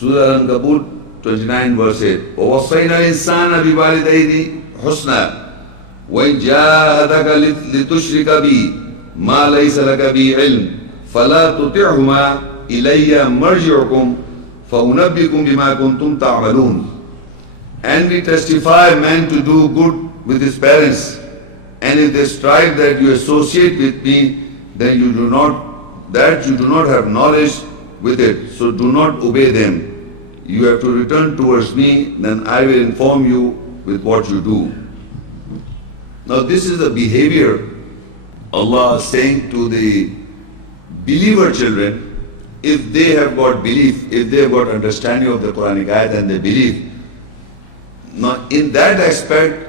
Surah Al-Ankabut 29 verse 8. وَوَصَّيْنَا الْإِنسَانَ بِوَالِدَيْهِ حُسْنًا وَإِنْ جَاهَدَاكَ لِتُشْرِكَ بِي مَا لَيْسَ لَكَ بِهِ عِلْمٌ فَلَا تُطِعْهُمَا إِلَيَّ مَرْجِعُكُمْ فَأُنَبِّئُكُم بِمَا كُنتُمْ تَعْمَلُونَ. And we testify man to do good with his parents, and if they strive that you associate with me, then you do not have knowledge with it, so do not obey them. You have to return towards me, then I will inform you with what you do. Now this is the behavior Allah is saying to the believer children. If they have got belief, if they have got understanding of the Quranic ayat and they believe. Now in that aspect,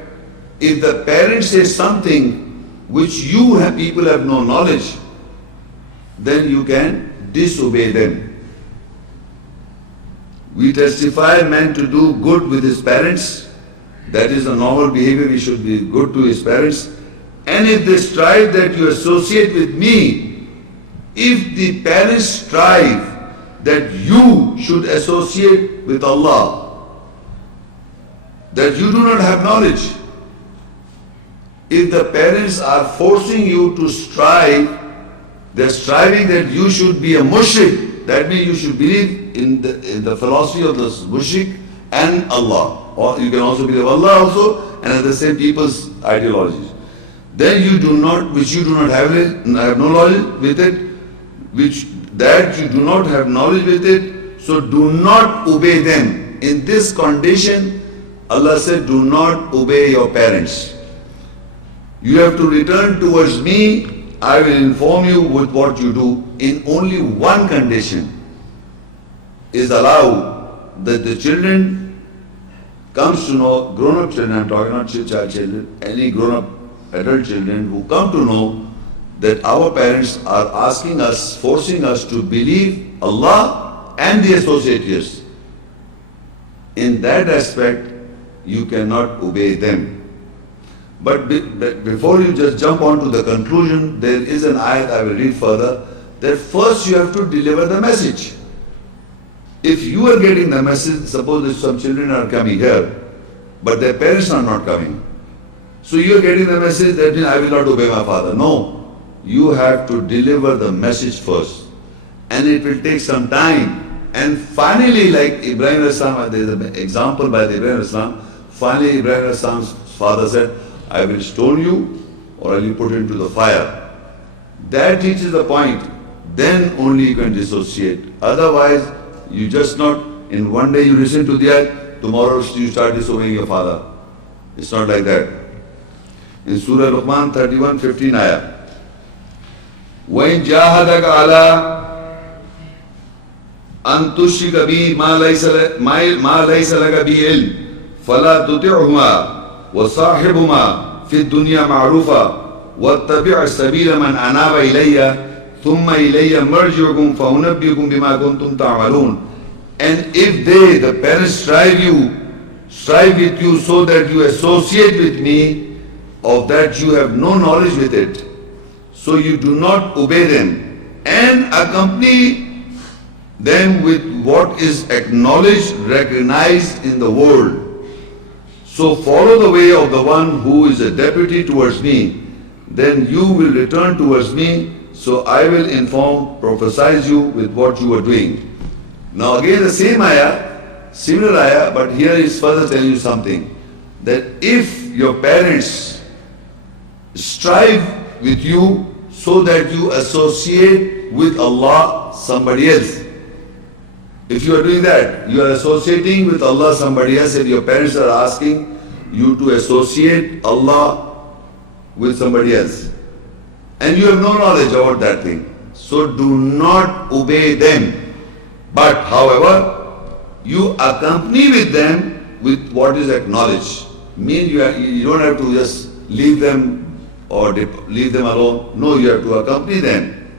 if the parents say something which you have, people have no knowledge, then you can disobey them. We testify man to do good with his parents. That is a normal behavior. We should be good to his parents. And if they strive that you associate with me, if the parents strive that you should associate with Allah, that you do not have knowledge, if the parents are forcing you to strive, they're striving that you should be a mushrik, that means you should believe in the philosophy of the mushrik and Allah. Or you can also believe Allah also and at the same people's ideologies. Then you do not have no knowledge with it, so do not obey them. In this condition, Allah said, do not obey your parents. You have to return towards me, I will inform you with what you do. In only one condition is allowed, that the children comes to know, grown-up children, I'm talking not child children, any grown-up adult children who come to know that our parents are asking us, forcing us to believe Allah and the associates. In that aspect, you cannot obey them. But before you just jump on to the conclusion, there is an ayat I will read further, that first you have to deliver the message. If you are getting the message, suppose that some children are coming here, but their parents are not coming. So you are getting the message that I will not obey my father. No. You have to deliver the message first. And it will take some time. And finally, like Ibrahim Islam, there is an example by the Ibrahim Islam, finally Ibrahim Islam's father said, I will stone you or I will put you into the fire. That teaches the point. Then only you can dissociate. Otherwise, you just not, in one day you listen to the ayat, tomorrow you start disobeying your father. It's not like that. In Surah Luqman 31:15 ayah, وَإِنْ جَاهَدَكَ عَلَىٰ أَن تُشْرِكَ بِي مَا لَيْسَ لَكَ بِهِ عِلْمٌ فَلَا تُطِعْهُمَا وَصَاحِبْهُمَا فِي الدُّنْيَا مَعْرُوفًا وَاتَّبِعْ سَبِيلَ مَنْ أَنَابَ إِلَيَّ ثُمَّ إِلَيَّ مَرْجِعُكُمْ فَأُنَبِّئُكُم بِمَا كُنتُمْ تَعْمَلُونَ. And if they, the parents, strive with you so that you associate with me, of that you have no knowledge with it, so you do not obey them and accompany them with what is acknowledged, recognized in the world. So follow the way of the one who is a deputy towards me, then you will return towards me, so I will inform, prophesy you with what you are doing. Now again the same ayah, similar ayah, but here is further telling you something, that if your parents strive with you so that you associate with Allah somebody else. If you are doing that, you are associating with Allah somebody else, and your parents are asking you to associate Allah with somebody else, and you have no knowledge about that thing, so do not obey them. But however, you accompany with them with what is acknowledged. Mean you don't have to just leave them or leave them alone. No, you have to accompany them.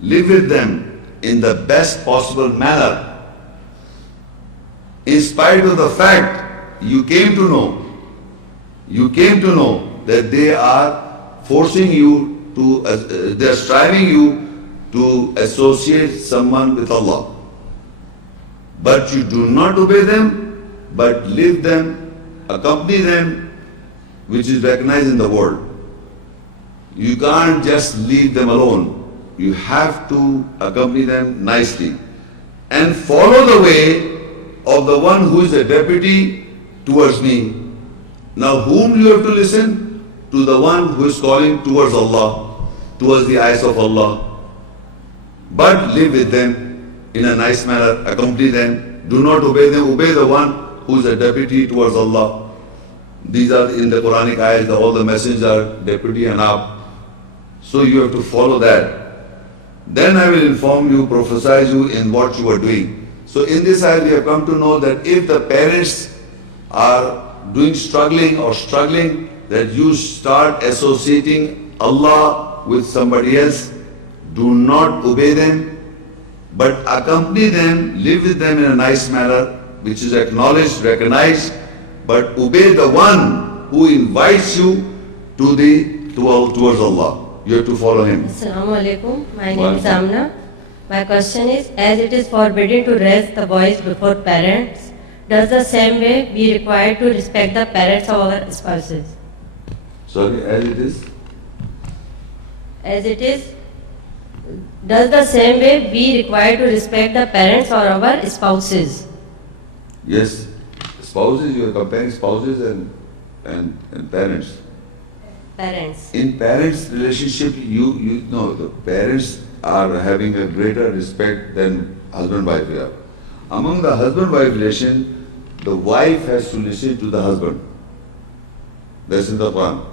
Live with them in the best possible manner. In spite of the fact you came to know that they are forcing you to, they are striving you to associate someone with Allah. but you do not obey them, but live them, accompany them, which is recognized in the world. You can't just leave them alone. You have to accompany them nicely and follow the way of the one who is a deputy towards me. Now whom you have to listen? To the one who is calling towards Allah, towards the eyes of Allah. But live with them in a nice manner, accompany them. Do not obey them, obey the one who is a deputy towards Allah. These are in the Quranic ayahs, all the messengers are deputy and up. So you have to follow that. Then I will inform you, prophesy you in what you are doing. So in this ayah we have come to know that if the parents are struggling, that you start associating Allah with somebody else. Do not obey them, but accompany them, live with them in a nice manner, which is acknowledged, recognized, but obey the one who invites you towards Allah. You have to follow him. Assalamu alaikum. My name is Amna. My question is, as it is forbidden to raise the voice before parents, does the same way be required to respect the parents of our spouses? Sorry, as it is? As it is, does the same way be required to respect the parents or our spouses? Yes. Spouses, you are comparing spouses and parents. Parents. In parents' relationship, you know the parents are having a greater respect than husband-wife here. Among the husband-wife relation, the wife has to listen to the husband. That's in the Quran.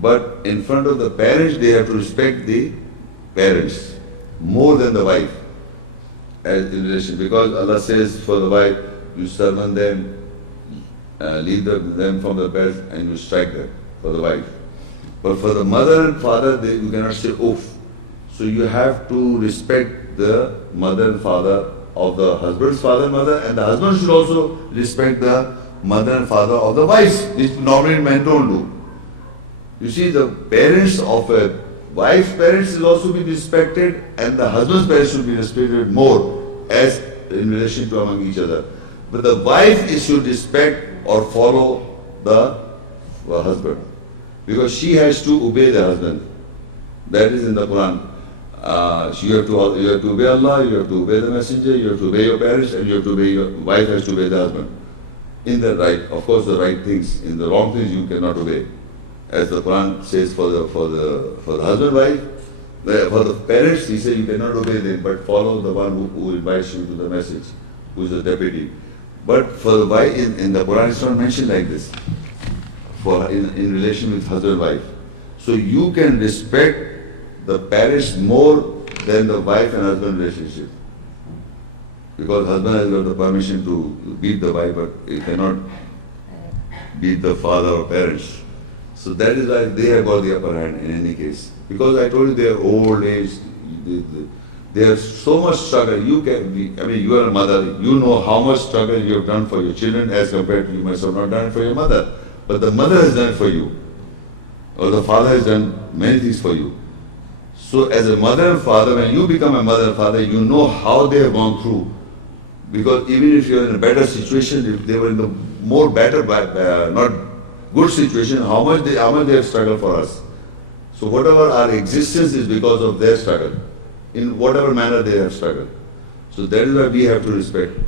But in front of the parents, they have to respect the parents more than the wife as in relation. Because Allah says for the wife, you sermon them, lead them from the bed and you strike them for the wife. But for the mother and father, you cannot say oof. So you have to respect the mother and father of the husband's father and mother, and the husband should also respect the mother and father of the wives, which normally men don't do. You see, the parents of a wife's parents will also be respected, and the husband's parents should be respected more as in relation to among each other. But the wife should respect or follow the husband, because she has to obey the husband. That is in the Quran. You have to obey Allah, you have to obey the messenger, you have to obey your parents, and you have to obey your wife has to obey the husband. In the right, of course, the right things. In the wrong things, you cannot obey. As the Quran says for the husband, wife, for the parents, he said you cannot obey them, but follow the one who invites you to the message, who is the deputy. But for the wife, in the Quran, it's not mentioned like this. In relation with husband and wife. So you can respect the parents more than the wife and husband relationship. Because husband has got the permission to beat the wife, but he cannot beat the father or parents. So that is why they have got the upper hand in any case. Because I told you they are old age, they have so much struggle. You are a mother, you know how much struggle you have done for your children as compared to you must have not done it for your mother. But the mother has done it for you. Or the father has done many things for you. So as a mother and father, when you become a mother and father, you know how they have gone through. Because even if you are in a better situation, if they were in the not good situation, how much they have struggled for us. So whatever our existence is because of their struggle, in whatever manner they have struggled. So that is why we have to respect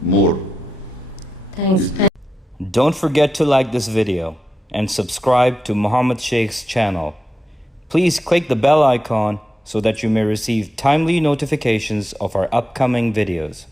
more. Thanks. Don't forget to like this video and subscribe to Muhammad Sheikh's channel. Please click the bell icon so that you may receive timely notifications of our upcoming videos.